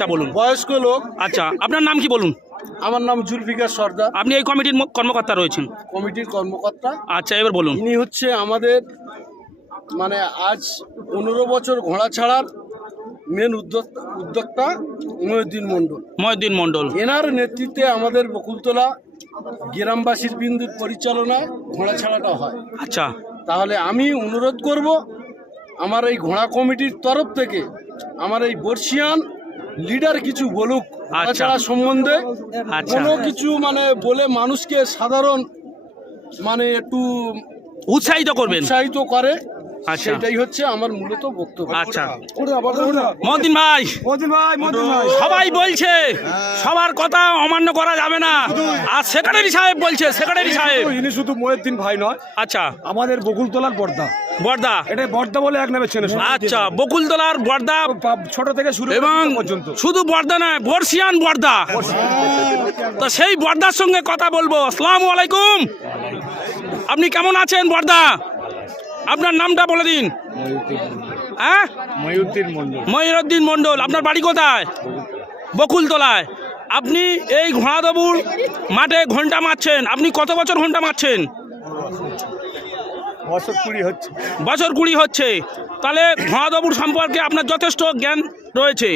আচ্ছা বলুন। বয়স্ক লোক। আচ্ছা আপনার নাম কি বলুন? আমার নাম জুলফিকার সর্দার। আপনি এই কমিটির ম- কর্মকর্তা রয়েছেন। কমিটির কর্মকর্তা। আচ্ছা এবার বলুন। ইনি হচ্ছে আমাদের মানে আজ পনেরো বছর ঘোড়া ছাড়ার মেন উদ্যোক্তা উদ্যোক্তা মহিউদ্দিন মণ্ডল। মহিউদ্দিন মণ্ডল। এনার নেতৃত্বে আমাদের বকুলতলা গ্রামবাসীর বিন্দুর পরিচালনায় ঘোড়া ছাড়াটা হয়। আচ্ছা। তাহলে আমি অনুরোধ করব আমার এই ঘোড়া কমিটির তরফ থেকে আমার এই বর্ষিয়ান লিডার কিছু বলুক তাছাড়া আচ্ছা। সম্বন্ধে আচ্ছা। কোনো কিছু মানে বলে মানুষকে সাধারণ মানে একটু উৎসাহিত করবেন উৎসাহিত করে আচ্ছা। সেটাই হচ্ছে আমার মূলত বক্তব্য। আচ্ছা। মহদিন ভাই। সবাই বলছে সবার কথা অমান্য করা যাবে না। আর সেক্রেটারি সাহেব বলছে সেক্রেটারি সাহেব। ইনি শুধু মহিউদ্দিন ভাই নয় আচ্ছা। আমাদের বকুলতলার বর্দা। বর্দা। এটা বর্দা বলে এক নামে চেনে আচ্ছা বকুলতলার বর্দা ছোট থেকে শুরু এবং পর্যন্ত। শুধু বর্দা নয় বর্ষিয়ান বর্দা। তো সেই বর্দার সঙ্গে কথা বলব। আসসালামু আলাইকুম। আপনি কেমন আছেন বর্দা? আপনার নামটা বলে দিন। হ্যাঁ? মহিউদ্দিন মন্ডল আপনার বাড়ি কোথায়? বকুলতলায়। আপনি এই ঘোড়াদবুর মাঠে ঘণ্টা মারছেন। আপনি কত বছর ঘণ্টা মারছেন? বছর কুড়ি হচ্ছে। বছর কুড়ি হচ্ছে। তাহলে ঘোড়াদবুর সম্পর্কে আপনার যথেষ্ট জ্ঞান রয়েছে।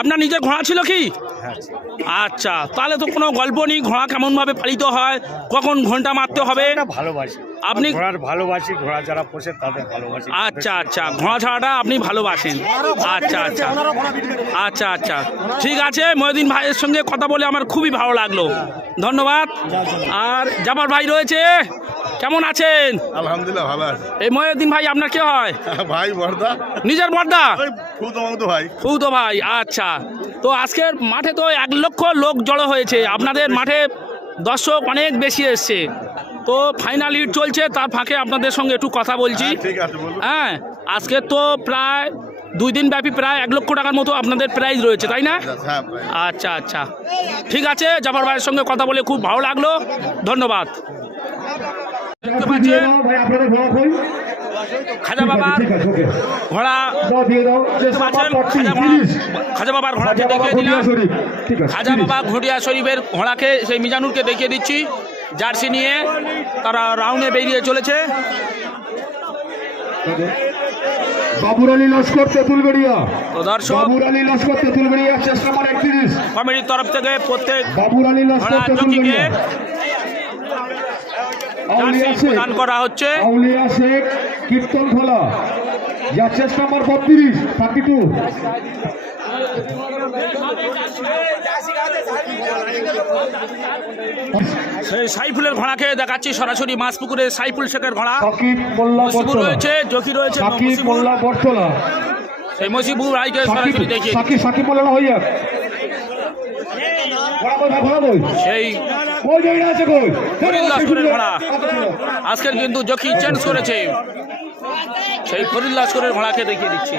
আপনার নিজের ঘোড়া ছিল কি? আচ্ছা তাহলে তো কোনো গল্প নেই ঘোড়া কেমনভাবে পালিত হয় কখন ঘণ্টা মারতে হবে? ভালোবাসি। আপনি ঘোড়ার ভালোবাসি ঘোড়া যারা পোষে তাদের ভালোবাসি। আচ্ছা আচ্ছা ঘোড়া ছাড়াটা আপনি ভালোবাসেন। আচ্ছা আচ্ছা। আচ্ছা আচ্ছা। ঠিক আছে মহিউদ্দিন ভাইয়ের সঙ্গে কথা বলে আমার খুবই ভালো লাগল। ধন্যবাদ। আর জামার ভাই রয়েছে? কেমন আছেন? আলহামদুলিল্লাহ ভালো আছে। এই মহিউদ্দিন ভাই আপনার কে হয়? ভাই বর্দা। নিজের বর্দা? ওই ফুতো ভাই। ভাই আচ্ছা। তো আজকের মাঠে তো এক লক্ষ লোক জড়ো হয়েছে। আপনাদের মাঠে দর্শক অনেক বেশি এসছে। তো ফাইনাল হিট চলছে তার ফাঁকে আপনাদের সঙ্গে একটু কথা বলছি। হ্যাঁ, ঠিক আছে বলুন। হ্যাঁ আজকে তো প্রায় দুই দিন ব্যাপী প্রায় এক লক্ষ টাকার মতো আপনাদের প্রাইজ রয়েছে তাই না? হ্যাঁ আচ্ছা আচ্ছা। ঠিক আছে জাফর ভাইয়ের সঙ্গে কথা বলে খুব ভালো লাগল। ধন্যবাদ। দেখতে পাচ্ছেন খাজা বাবার ঘোড়া। দেখতে পাচ্ছেন খাজা খাজা বাবার ঘোড়াকে দেখিয়ে দিলাম। খাজা বাবা ঘটিয়া শরীফের ঘোড়াকে সেই মিজানুরকে দেখিয়ে দিচ্ছি। জার্সি নিয়ে তারা রাউন্ডে বেরিয়ে চলেছে। বাবুর আলী লস্কর তেঁতুলগড়িয়া। দর্শক বাবুর আলী লস্কর তেঁতুলগড়িয়া চেষ্টা নম্বর একত্রিশ কমিটির তরফ থেকে প্রত্যেক বাবুর আলী লস্কর তেঁতুলগড়িয়া। প্রদান করা হচ্ছে। আউলিয়া শেখ কীর্তন খোলা। বত্রিশ থার্টি টু। সাইফুলের ঘোড়াকে দেখাচ্ছি সরাসরি মাসপুকুরের সাইফুল শেখের ঘোড়া। রয়েছে জকি রয়েছে সেই মসিবুর ভাইকে সরাসরি দেখি। সাকিব মোল্লা হইয়া। সেই লস্করের ঘোড়া। আজকের কিন্তু জকি চেঞ্জ করেছে। সেই ফরিদ লস্করের ঘোড়াকে দেখিয়ে দিচ্ছি।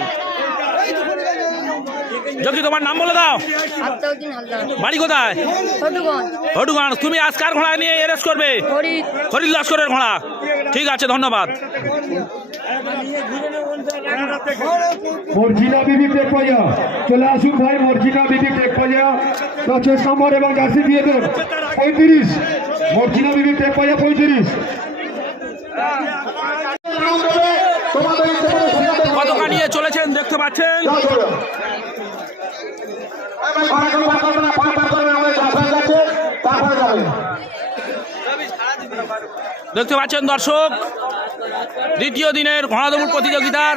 জকি তোমার নাম বলে দাও। বাড়ি কোথায়? হটুগঞ্জ তুমি আজ কার ঘোড়া নিয়ে এরেস করবে? ফরিদ লস্করের ঘোড়া। ঠিক আছে ধন্যবাদ। মর্জিনা বিবি পাইয়া চলে আসুন ভাই, মর্জিনা বিবি পাইয়া দশের নম্বর এবং জার্সি দিয়ে দেন। পঁয়ত্রিশ, মর্জিনা বিবি পাইয়া পঁয়ত্রিশ। পতাকা নিয়ে চলেছেন দেখতে পাচ্ছেন? দেখতে পাচ্ছেন দর্শক, দ্বিতীয় দিনের ঘোড়া দৌড় প্রতিযোগিতার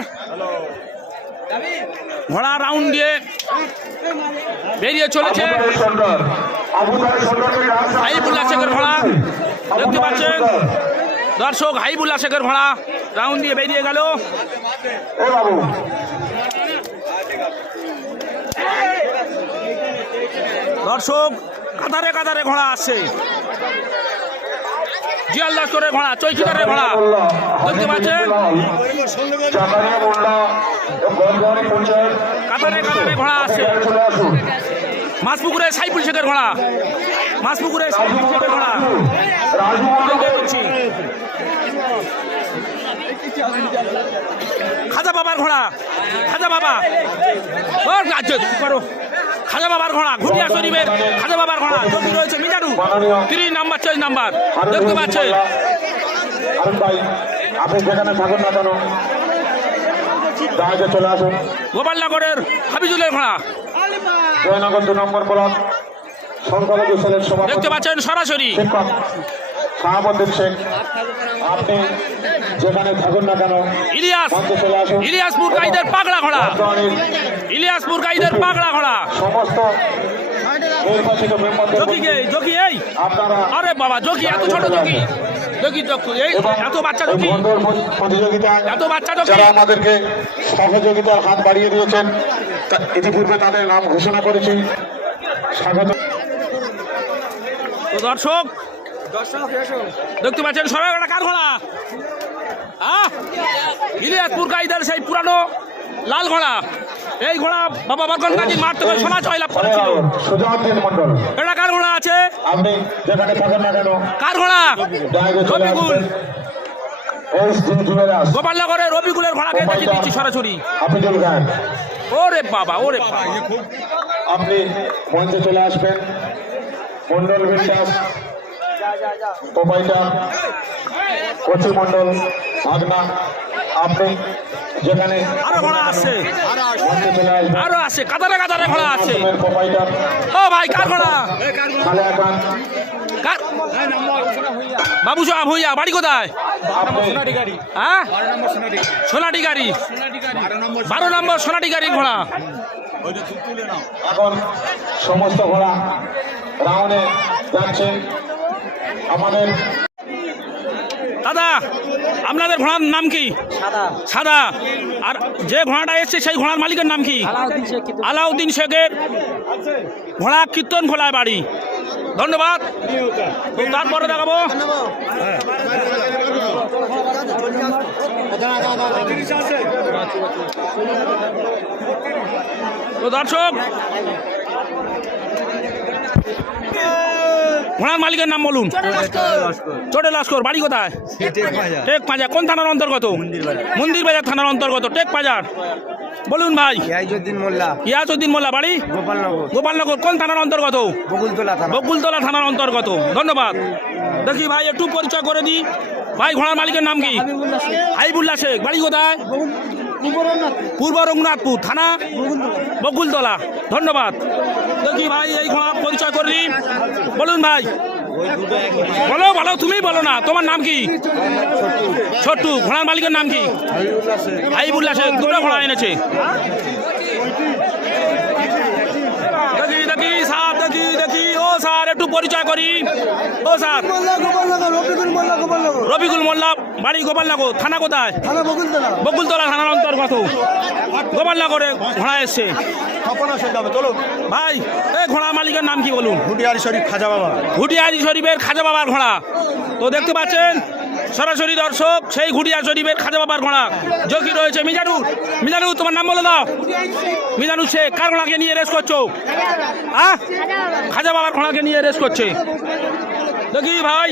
ঘোড়া রাউন্ড দিয়ে বেরিয়ে চলেছে। হাইবুল্লা শেখের ঘোড়া দেখতে পাচ্ছেন? দর্শক হাইবুল্লা শেখের ঘোড়া রাউন্ড দিয়ে বেরিয়ে গেল। দর্শক কাতারে কাতারে ঘোড়া আসছে। জিয়াল লস্করের ঘোড়া চৈকিদারের ঘোড়া দেখতে পাচ্ছেন? কাতারে কাতারে ঘোড়া আসছে মাসপুকুরে সাইফুল শেখের ঘোড়া মাসপুকুরে সাইফুল শেখের ঘোড়া। খাজা বাবার ঘোড়া খাজা বাবা। করো। খাজা বাবার ঘোড়া ঘুটিয়া শরীফের খাজা বাবার ঘোড়া জমি রয়েছে মিজানু তিন নাম্বার চয়েস নাম্বার দেখতে পাচ্ছেন। আরুন আপনি যেখানে থাকুন না কেন জাহাজে চলে আসুন। গোপালনগরের হাবিজুলের ঘোড়া। জয়নগর দু নম্বর ব্লক সংখ্যালঘু দেখতে পাচ্ছেন সরাসরি। শাহাবুদ্দিন শেখ আপনি যেখানে থাকুন না কেন ইলিয়াস ইলিয়াসপুর কাইদের পাগলা ঘোড়া। বর্তমানে ইলিয়াসপুর কাইদের পাগলা ঘোড়া। সমস্ত আরে বাবা এত ছোট এত বাচ্চা প্রতিযোগিতা এত বাচ্চা যারা আমাদেরকে সহযোগিতার হাত বাড়িয়ে দিয়েছেন ইতিপূর্বে তাদের নাম ঘোষণা করেছি। স্বাগত। দর্শক দেখতে পাচ্ছেন সবাই একটা কার ঘোড়া। ইলিয়াসপুর কাইদের সেই পুরানো লাল ঘোড়া। এই ঘোড়া বাবা বরকন গাজী মাঠ থেকে সোনা জয়লাভ করেছিল এটা কার ঘোড়া আছে? কার ঘোড়া? রবিকুল। গোপালনগরের রবিকুলের ঘোড়াকে দেখিয়ে দিচ্ছি সরাসরি। ওরে বাবা ওরে বাবা। আপনি মঞ্চে চলে আসবেন। মন্ডল বিশ্বাস কোপাইটা কচি মন্ডল ভাগনা আপনি যেখানে আরও ঘোড়া আছে। আরও আসছে কাতারে কাতারে ঘোড়া আছে। কোপাইটা। ও ভাই কার খান কার বাবু সাহেব ভুইয়া বাড়ি কোথায়? হ্যাঁ? সোনাটি গাড়ি। বারো নম্বর সোনাটি গাড়ির ঘোড়া। এখন সমস্ত ঘোড়া রাউন্ডে যাচ্ছে। আমাদের দাদা আপনাদের ঘোড়ার নাম কি? সাদা। আর যে ঘোড়াটা এসছে সেই ঘোড়ার মালিকের নাম কি? আলাউদ্দিন শেখের ঘোড়া কীর্তন খোলায় বাড়ি। ধন্যবাদ। তারপরে দেখাবো। তো দর্শক ঘোড়ার মালিকের নাম বলুন। ছোটে লস্কর বাড়ি কোথায়? টেক পাঁজা কোন থানার অন্তর্গত? মন্দির বাজার। থানার অন্তর্গত টেক বাজার। বলুন ভাই। ইয়াইজুদ্দিন মোল্লা। মোল্লা বাড়ি? গোপালনগর। গোপালনগর কোন থানার অন্তর্গত? বকুলতলা বকুলতলা থানার অন্তর্গত। ধন্যবাদ। দেখি ভাই একটু পরিচয় করে দিই। ভাই ঘোড়ার মালিকের নাম কি? হাইবুল্লাহ শেখ। বাড়ি কোথায়? পূর্ব রঘুনাথপুর থানা বকুলতলা। ধন্যবাদ। দেখি ভাই এই পরিচয় করলি বলুন ভাই। বলো বলো, তুমি বলো না, তোমার নাম কি? ছোট্টু। ঘোড়ার মালিকের নাম কি? হাইবুল্লাহ শেখ। দুটো ঘোড়া এনেছে। পরিচয় করি। ও স্যার। রবিকুল মোল্লা বাড়ি গোপালনগর থানা কোথায়? বকুলতলা থানার অন্তর্গত। গোপালনগরে ঘোড়া এসছে। ভাই এই ঘোড়া মালিকের নাম কি বলুন? হুটিয়ারি শরীফ খাজা বাবা। হুটিয়ারি শরীফের খাজা বাবার ঘোড়া। তো দেখতে পাচ্ছেন সরাসরি দর্শক সেই ঘুটিয়া শরীফের খাজা বাবার ঘোড়া জকি রয়েছে মিজানুর মিজানুর তোমার নাম বলে দাও। মিজানুর শেখ কার ঘোড়াকে নিয়ে রেস করছ? হ্যাঁ? খাজা বাবার ঘোড়াকে নিয়ে রেস করছে। দেখি ভাই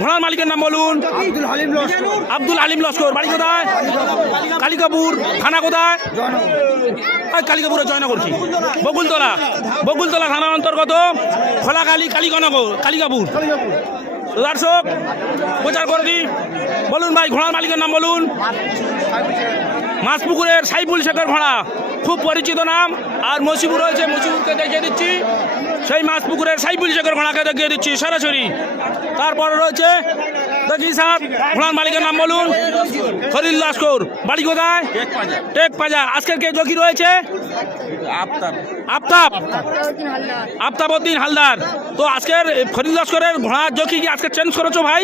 ঘোড়ার মালিকের নাম বলুন। আব্দুল হালিম লস্কর। আব্দুল আলিম লস্কর বাড়ি কোথায়? কালিকাপুর। থানা কোথায়? এই কালিকাপুরের জয়নগর কি? বকুলতলা। বকুলতলা থানার অন্তর্গত খোলাকালী কালিকানগর কালিকাপুর। দর্শক, প্রচার করে দিই। বলুন ভাই, ঘোড়ার মালিকের নাম বলুন। মাছপুকুরের সাইফুল শেখের ঘোড়া, খুব পরিচিত নাম। আর মসিপুর রয়েছে মসিপুরকে দেখিয়ে দিচ্ছি। সেই মাছপুকুরের সাইফুল শেখের ঘোড়াকে দেখিয়ে দিচ্ছি সরাসরি। তারপরে রয়েছে দেখি স্যার ঘোড়ার মালিকের নাম বলুন। খলিল লস্কর বাড়ি কোথায়? টেক পাজা আজকের কে জকি রয়েছে? আফতাব। হালদার আফতাবউদ্দিন হালদার। তো আজকের খলিল লস্করের ঘোড়ার জকি কি আজকে চেঞ্জ করেছ ভাই?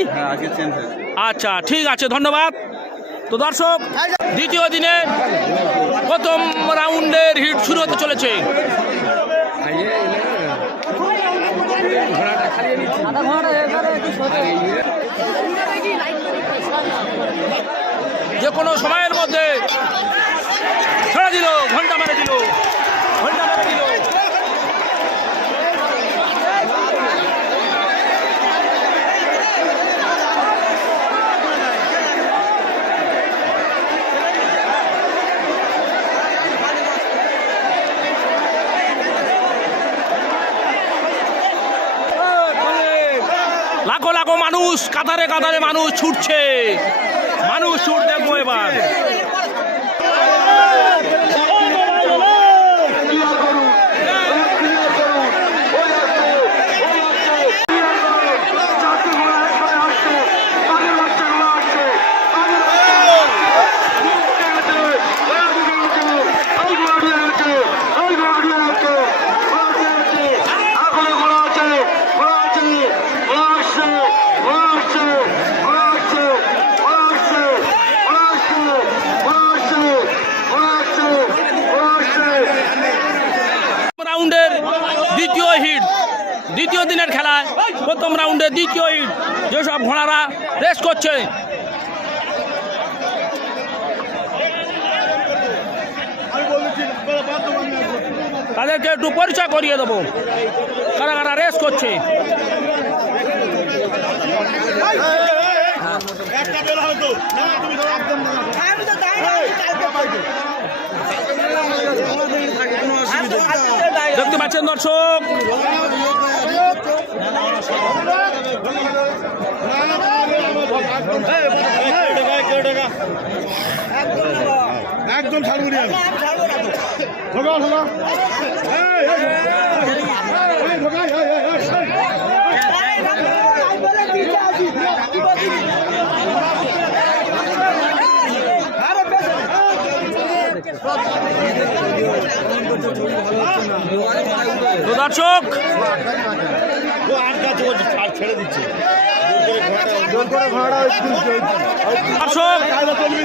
আচ্ছা ঠিক আছে ধন্যবাদ। তো দর্শক দ্বিতীয় দিনে প্রথম রাউন্ডের হিট শুরু হতে চলেছে। যে কোনো সময়ের মধ্যে ছেড়ে দিল ঘণ্টা মারে দিল। ঘণ্টা মারে দিল মানুষ কাতারে কাতারে মানুষ ছুটছে। মানুষ ছুট দেখব এবার রাউন্ডের দ্বিতীয় হিট দ্বিতীয় দিনের খেলায় প্রথম রাউন্ডের দ্বিতীয় হিট যেসব ঘোড়ারা রেস করছে তাদেরকে একটু পরিচয় করিয়ে দেবো। কারা কারা রেস করছে? দেখতে পাচ্ছেন দর্শক? একদম আমি। ঢোকা ঢোকা। এই, এই, এই, ঢোকা, এই, এই, এই, এই। তো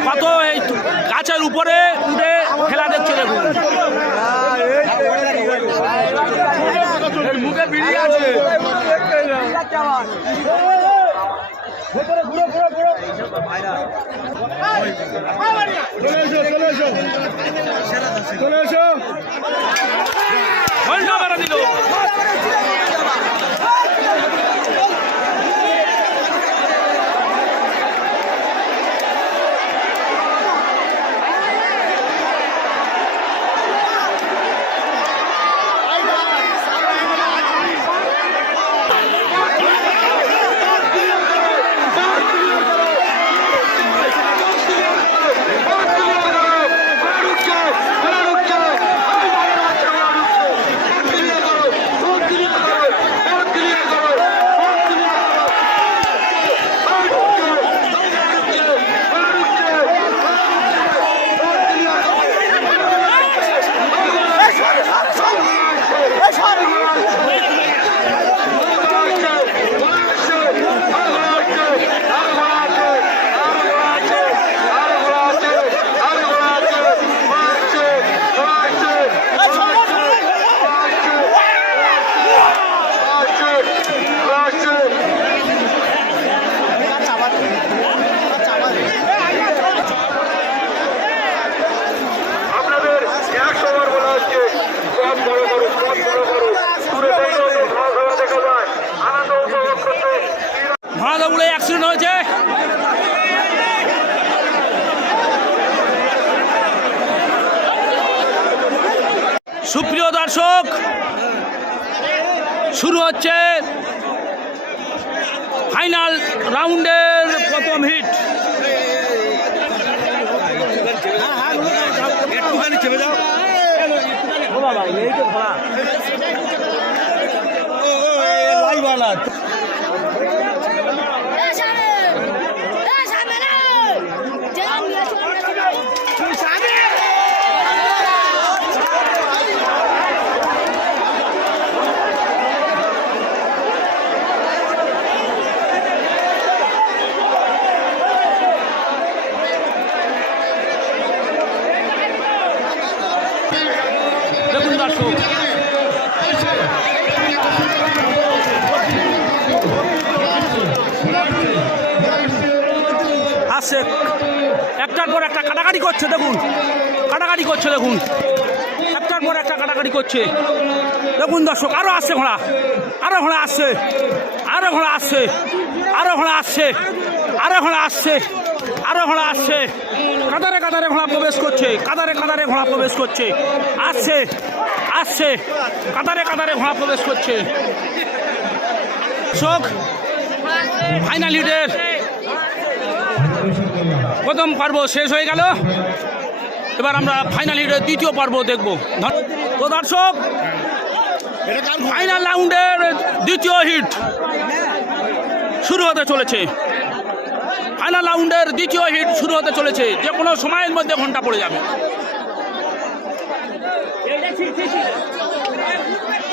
কত এই গাছের উপরে উঠে খেলা দেখছে দেখুন। চলে এসো চলে এসো চলে এসো আপনাদের একশো বার বলা হচ্ছে সব বড় বড় সব বড় বড় দূরে থেকে খেলাধুলা দেখা যায় আনন্দ উপভোগ করতে ঘোড়া দৌড়ে অ্যাক্সিডেন্ট হয়েছে সুপ্রিয় দর্শক শুরু হচ্ছে। ফাইনাল রাউন্ডের প্রথম হিট এ সামনে এ সামনে রে জান নিয়ে চলে তুই সামনে দেখুন দর্শক আসছে একটার পর একটা কাটাকাটি করছে, দেখুন। কাটাকাটি করছে, দেখুন। একটার পর একটা কাটাকাটি করছে। দেখুন দর্শক আরও আসছে ঘোড়া। আরও ঘোড়া আসছে। আরও ঘোড়া আসছে। আরও ঘোড়া আসছে। আরও ঘোড়া আসছে। আরও ঘোড়া আসছে। কাদারে কাদারে ঘোড়া প্রবেশ করছে। কাদারে কাদারে ঘোড়া প্রবেশ করছে। আসছে। আসছে। কাদারে কাদারে ঘোড়া প্রবেশ করছে। শোক ফাইনাল হিটের প্রথম পর্ব শেষ হয়ে গেল। এবার আমরা ফাইনাল দ্বিতীয় পর্ব দেখব। তো দর্শক ফাইনাল রাউন্ডের দ্বিতীয় হিট শুরু হতে চলেছে। ফাইনাল রাউন্ডের দ্বিতীয় হিট শুরু হতে চলেছে। যে কোনো সময়ের মধ্যে ঘণ্টা পড়ে যাবে।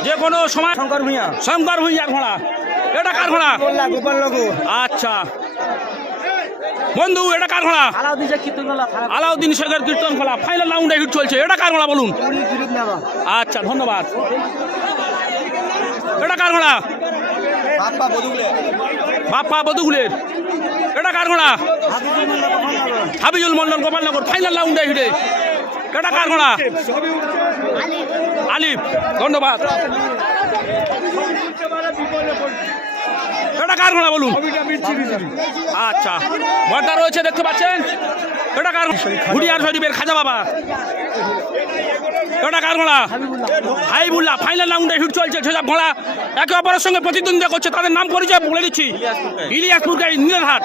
যে কোনো সময় শঙ্কর ভূঁইয়া শঙ্কর ভুইয়ার ঘোড়া। এটা কার ঘোড়া? আচ্ছা। বন্ধু এটা কার ঘোড়া? আলাউদ্দিন শেখের কীর্তন খোলা ফাইনাল রাউন্ডে হিট চলছে। এটা কার ঘোড়া বলুন? আচ্ছা ধন্যবাদ। এটা কার ঘোড়া? বাপ্পা বদুগুলে। বাপ্পা বধুগুলের এটা কার ঘোড়া? গোপালনগর। হাবিজুল মন্ডল গোপালনগর। ফাইনাল রাউন্ডে হিটে এটা কার ঘোড়া? আলিফ। ধন্যবাদ। এটা কার ঘোড়া বলুন? আচ্ছা ভর্তা রয়েছে দেখতে পাচ্ছেন? এটা কার হুডিয়ার শরীফের খাজা বাবা। এটা কার ঘোড়া? হাইবুল্লাহ ফাইনাল রাউন্ডে হিট চলছে সেসব ঘোড়া। একে অপরের সঙ্গে প্রতিদ্বন্দ্বিতা করছে তাদের নাম পরিচয় বলে দিচ্ছি। ইলিয়াসপুর গাড়ি নীলহাট।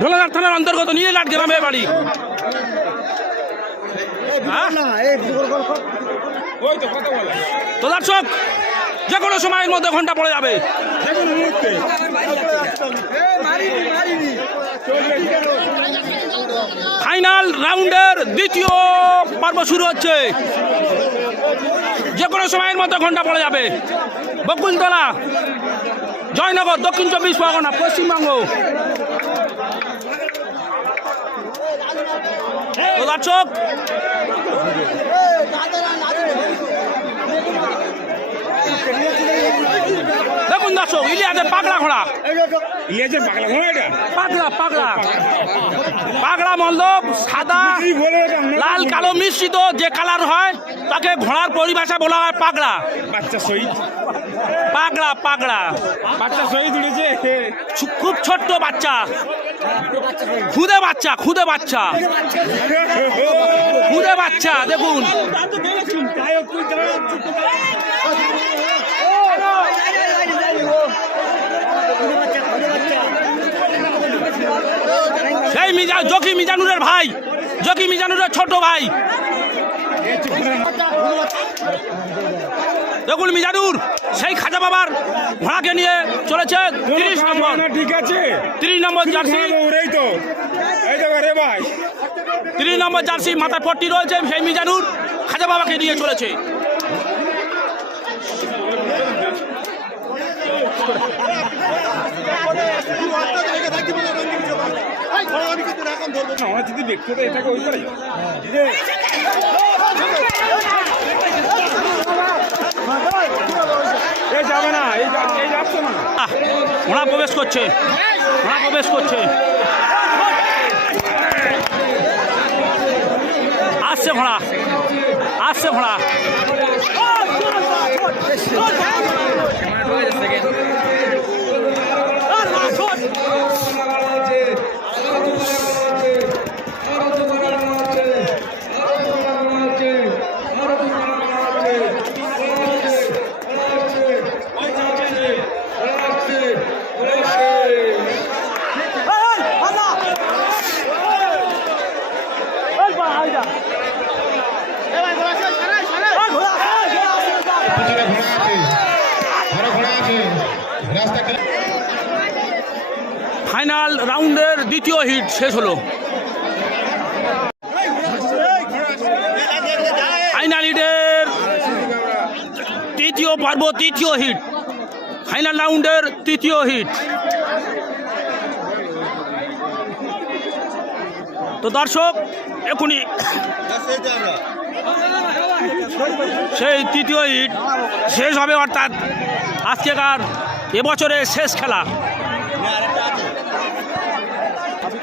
ঢোলাঘাট থানার অন্তর্গত নীলহাট গ্রামের বাড়ি। হ্যাঁ? তো দর্শক যে কোনো সময়ের মধ্যে ঘণ্টা পড়ে যাবে। ফাইনাল রাউন্ডের দ্বিতীয় পর্ব শুরু হচ্ছে। যে কোনো সময়ের মধ্যে ঘণ্টা পড়ে যাবে। বকুলতলা, জয়নগর, দক্ষিণ চব্বিশ পরগনা, পশ্চিমবঙ্গ। দর্শক। দর্শক ইলিয়াসের পাগড়া ঘোড়া ইলিয়াসের পাগলা ঘোড়া এটা পাগড়া পাগড়া পাগড়া মল্লব সাদা লাল কালো মিশ্রিত যে কালার হয় তাকে ঘোড়ার পরিভাষা বলা হয় পাগড়া বাচ্চা শহীদ পাগড়া পাগড়া বাচ্চা শহীদ উঠেছে খুব ছোট্ট বাচ্চা খুদে বাচ্চা খুদে বাচ্চা খুদে বাচ্চা দেখুন সেই মিজা জকি মিজানুরের ভাই। জকি মিজানুরের ছোট ভাই। দেখুন মিজানুর সেই খাজা বাবার ঘোড়াকে নিয়ে চলেছে তিরিশ নম্বর। ঠিক আছে। তিরিশ নম্বর জার্সি। তিরিশ নম্বর জার্সি মাথায় পট্টি রয়েছে সেই মিজানুর খাজা বাবাকে নিয়ে চলেছে। আমার যদি দেখতে এটাকে ওই করে এই যাবে না এই এই যাচ্ছে না। আহ, ঘোড়া প্রবেশ করছে। ঘোড়া প্রবেশ করছে। আসছে ঘোড়া। আসছে ঘোড়া ফাইনাল রাউন্ডের দ্বিতীয় হিট শেষ হলো। ফাইনাল হিটের তৃতীয় পর্ব, তৃতীয় হিট। ফাইনাল রাউন্ডের তৃতীয় হিট। তো দর্শক, এখনই সেই তৃতীয় হিট শেষ হবে, অর্থাৎ আজকেকার এবছরের শেষ খেলা।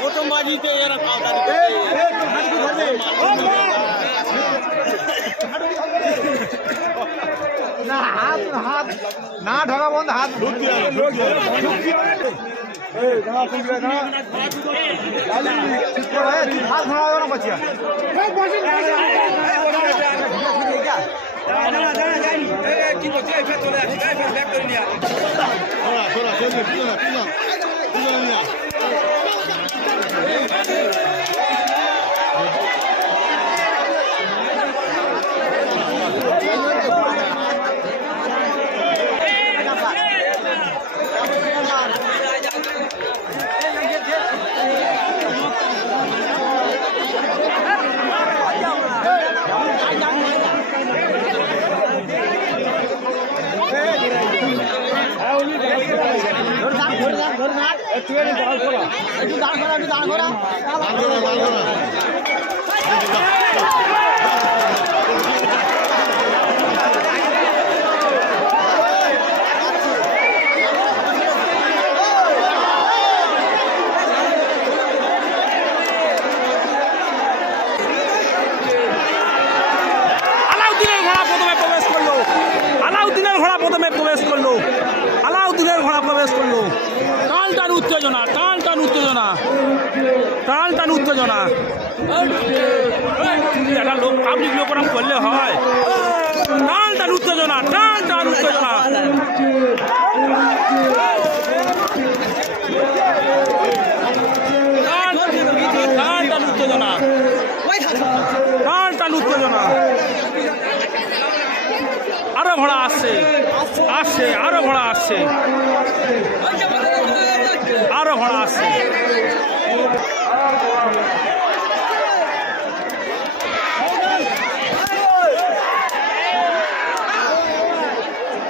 প্রথম বাজিতে এরা না হাত হাত না ঢোকা বন্ধ হাত হাত ধরা বাচ্চা উত্তেজনা একটা লোক পাবলিক লোক ওরকম করলে হয়। টান টান উত্তেজনা টান টান উত্তেজনা টান টান উত্তেজনা টান টান আরও ঘোড়া আসছে আসছে, আরও ঘোড়া আসছে। আরও ঘোড়া আসছে।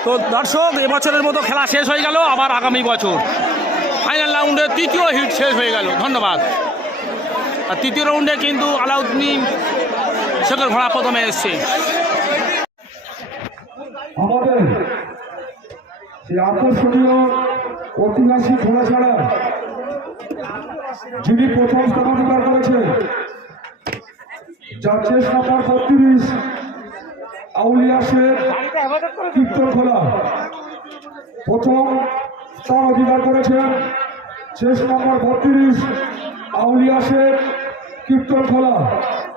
তো দর্শক, এবছরের মতো খেলা শেষ হয়ে গেল আবার আগামী বছর। ফাইনাল রাউন্ডে তৃতীয় হিট শেষ হয়ে গেল। ধন্যবাদ। আর তৃতীয় রাউন্ডে কিন্তু আলাউদ্দিন শেখর ঘোড়া প্রথমে এসছে। আমাদের সেই আকর্ষণীয় ঐতিহাসিক ঘোড়া ছাড়া যিনি প্রথম স্থানাধিকার করেছেন, যার চেস নাম্বার বত্রিশ আউলিয়া শেখ প্রথম স্থান অধিকার করেছেন। নাম্বার বত্রিশ আউলিয়া শেখ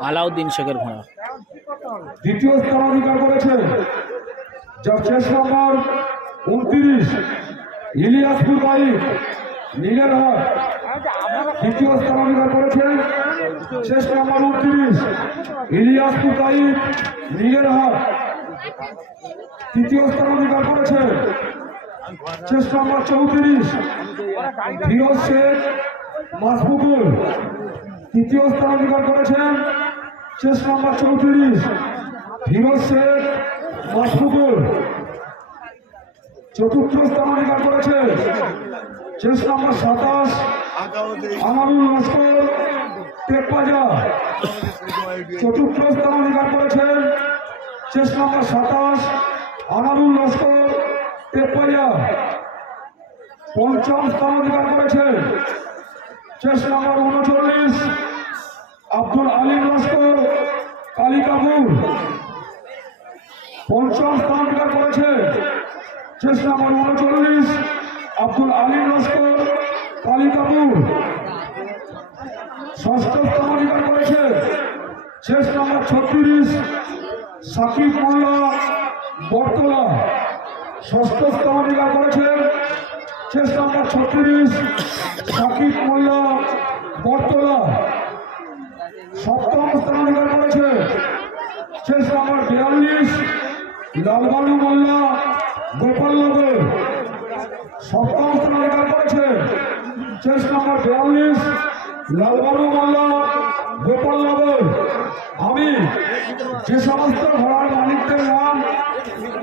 আলাউদ্দিন শেখের ঘোড়া দ্বিতীয় স্থান অধিকার করেছে যার শেষ নম্বর উনত্রিশ ইলিয়াসপুর বাইক নীলের হাট। দ্বিতীয় স্থান অধিকার করেছেন শেষ নম্বর উনত্রিশ। ইলিয়াসপুর বাইক নীলের হাট তৃতীয় স্থান অধিকার করেছে শেষ নম্বর চৌত্রিশ। ফিরোজ শেখ মাসবুকুল তৃতীয় স্থান অধিকার করেছেন শেষ নম্বর চৌত্রিশ। ফিরোজ শেখ মাসবুকুল চতুর্থ স্থান অধিকার করেছে শেষ নম্বর সাতাশ, আমানুল লস্কর টেকবাজা চতুর্থ স্থান অধিকার করেছেন। শেষ নম্বর সাতাশ, আমানুল লস্কর টেকবাজা পঞ্চম স্থান অধিকার করেছে শেষ নম্বর উনচল্লিশ, আব্দুল আলিম লস্কর কালিকাপুর পঞ্চম স্থান অধিকার করেছে শেষ নম্বর উনচল্লিশ আব্দুল আলিম লস্কর কালিকাপুর ষষ্ঠ স্থান অধিকার করেছে। শেষ নম্বর ছত্রিশ, সাকিব মোল্লা, বটতলা। ষষ্ঠ স্থান অধিকার করেছে। শেষ নম্বর ছত্রিশ, সাকিব মোল্লা, বটতলা। সপ্তম স্থান অধিকার করেছে। শেষ নম্বর বিয়াল্লিশ, লালবালু মোল্লা, গোপালনগর। স্থান অধিকার করেছে শেষ নম্বর বিয়াল্লিশ লালবালু মোল্লা গোপালনগর আমি যে সমস্ত ঘোড়ার মালিকদের নাম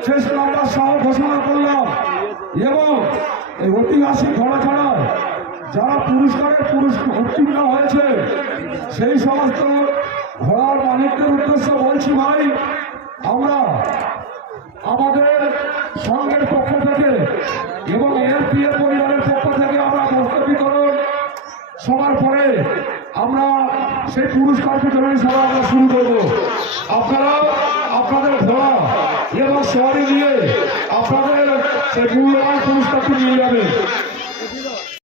শেষ নম্বর সহ ঘোষণা করলাম এবং এই ঐতিহাসিক ঘোড়া ছাড়া যারা পুরস্কারের পুরস্কার উত্তীর্ণ হয়েছে, সেই সমস্ত ঘোড়ার মালিকদের উদ্দেশ্য বলছি ভাই, আমরা আমাদের সংঘের পক্ষ থেকে সবার পরে আমরা সেই পুরস্কার বিতরণী সভা আমরা শুরু করব। আপনারা, আপনাদের ঘোড়া এবং শহরে নিয়ে আপনাদের সেই মূল্যবান পুরস্কারটি নিয়ে যাবেন।